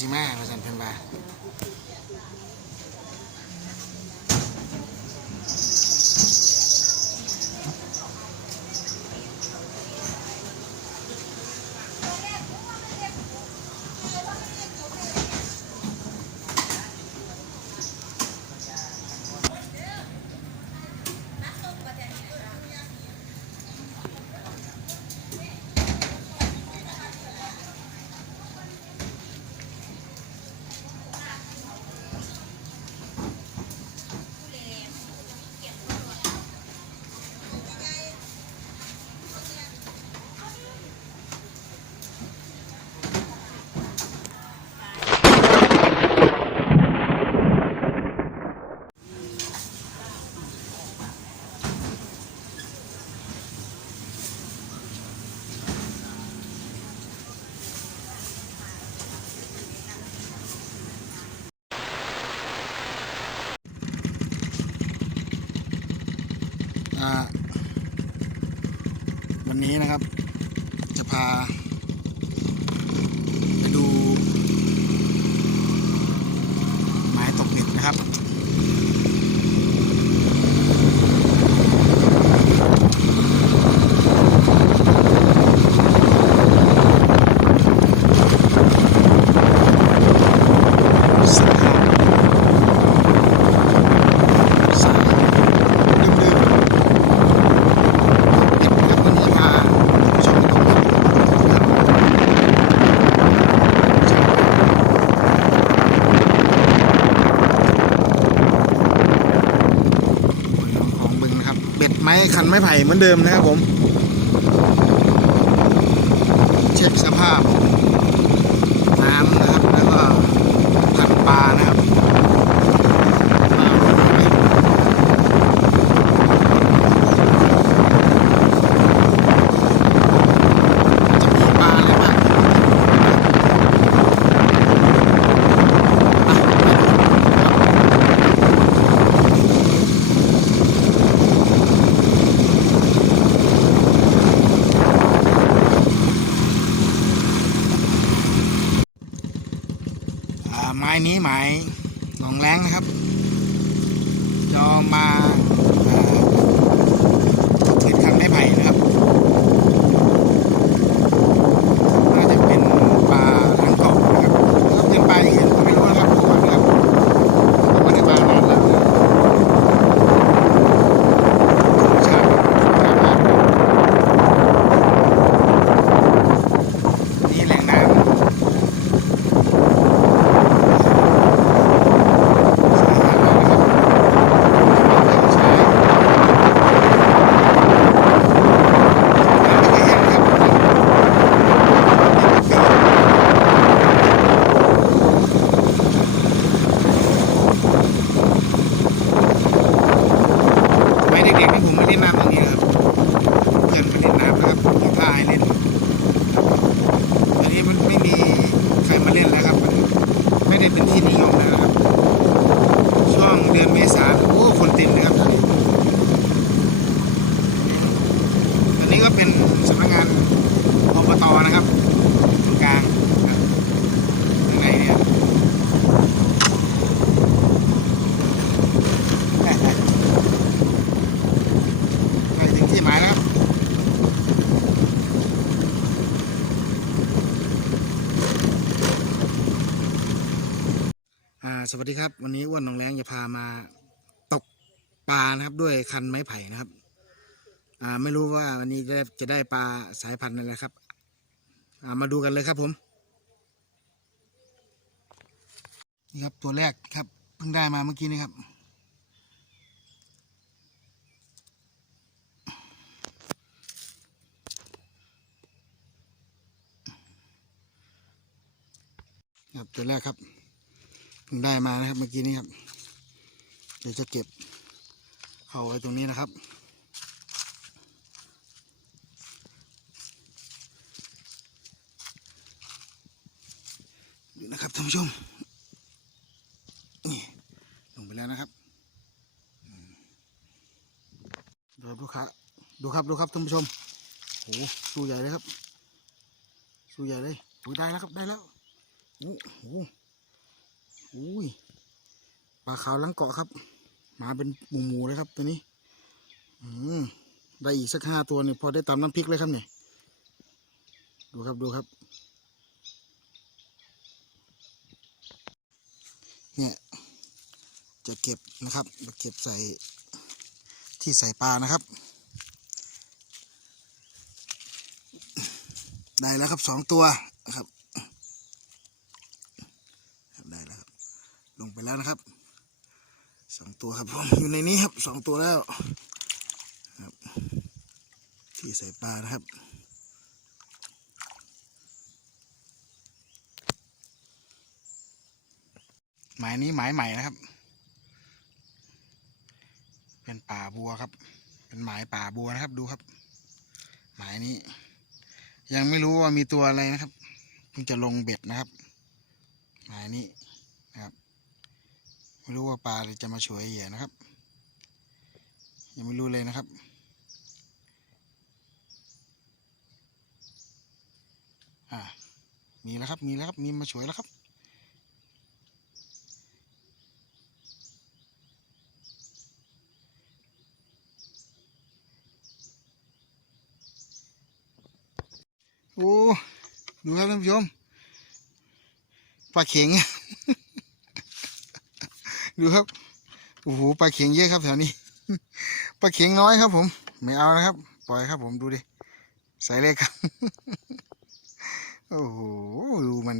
สิมาว่าซั่นเพิ่นว่า วันนี้นะครับ จะพาไปดูหมายตกเบ็ดนะครับ สิบห้าสามดื่มๆ เด็กครับวันนี้พาชมตรงนี้ครับของบึงนะครับ เบ็ดไม้ คันไม้ไผ่เหมือนเดิมนะครับผม เช็คสภาพ น้ำนะครับ แล้วก็พันธุ์ปลานะครับปลาไม่ จะมีปลาอะไรบ้างอะไปดูอ่า ไม้นี้หมายหนองแรงนะครับยอมมาตกเบ็ดคันไม้ไผ่นะครับ น่าจะเป็นปลาหางกรอบนะครับแล้วเป็นปลาอย่างอื่นก็ไม่รู้นะครับดูก่อนนะครับผมไม่ได้มานานแล้วนะใช่นี่แหล่งน้ำสวยงามมากนะครับใช่น้ำไม่แห้งนะครับ ไว้เด็กๆนี่ผมไม่เล่นน้ำตรงนี้นะครับเพื่อนไปเล่นน้ำนะครับมีท่าให้เล่นตอนนี้มันไม่มีใครมาเล่นแล้วครับมันไม่ได้เป็นที่นิยมแล้วนะครับ ช่วงเดือนเมษาโอ้คนเต็มเลยครับตอนนี้อันนี้ ก็เป็นสำนักงานอบตนะครับตรงกลางข้างในเนี่ยไปถึงที่หมายแล้วครับสวัสดีครับ วันนี้อ้วนหนองแรงจะพามาตกปลานะครับ ด้วยคันไม้ไผ่นะครับ อ่าไม่รู้ว่าวันนี้จะจะได้ปลาสายพันธุ์อะไรครับอ่ามาดูกันเลยครับผมนี่ครับตัวแรกครับเพิ่งได้มาเมื่อกี้นี้ครับครับตัวแรกครับเพิ่งได้มานะครับเมื่อกี้นี้ครับ เดี๋ยวจะเก็บ เข้าไว้ตรงนี้นะครับ นะครับท่านผู้ชมนี่ลงไปแล้วนะครับดูครับลูกค้าดูครับดูครับท่านผู้ชมโอ้โหสู้ใหญ่เลยครับ สู้ใหญ่เลยโอ้ยได้แล้วครับได้แล้วโอ้โหอุ้ยปลาขาวลังเกาะครับ มาเป็นหมูๆเลยครับตัวนี้ อืมได้อีกสักห้าตัวเนี่ยพอได้ตำน้ำพริกเลยครับเนี่ยดูครับดูครับ เนี่ยจะเก็บนะครับเก็บใส่ที่ใส่ปลานะครับ ได้แล้วครับสองตัวนะครับได้แล้วครับลงไปแล้วนะครับสองตัวครับผมอยู่ในนี้ครับสองตัวแล้วครับที่ใส่ปลานะครับ หมายนี้หมายใหม่นะครับ เป็นป่าบัวครับ เป็นหมายป่าบัวนะครับ ดูครับ หมายนี้ ยังไม่รู้ว่ามีตัวอะไรนะครับเพิ่งจะลงเบ็ดนะครับ หมายนี้นะครับไม่รู้ว่าปลาจะมาช่วยเหยื่อนะครับ ยังไม่รู้เลยนะครับอ่ามีแล้วครับ มีแล้วครับ มีมาช่วยแล้วครับ อ้ดูครับท่านผู้ชมปลาเข็ง ดูครับโอ้โหปลาเข็งเยอะครับแถวนี้ปลาเข็งน้อยครับ ผม ไม่เอานะครับ ปล่อยครับ ผมดูดิใส่เลยครับ โอ้โหดูมัน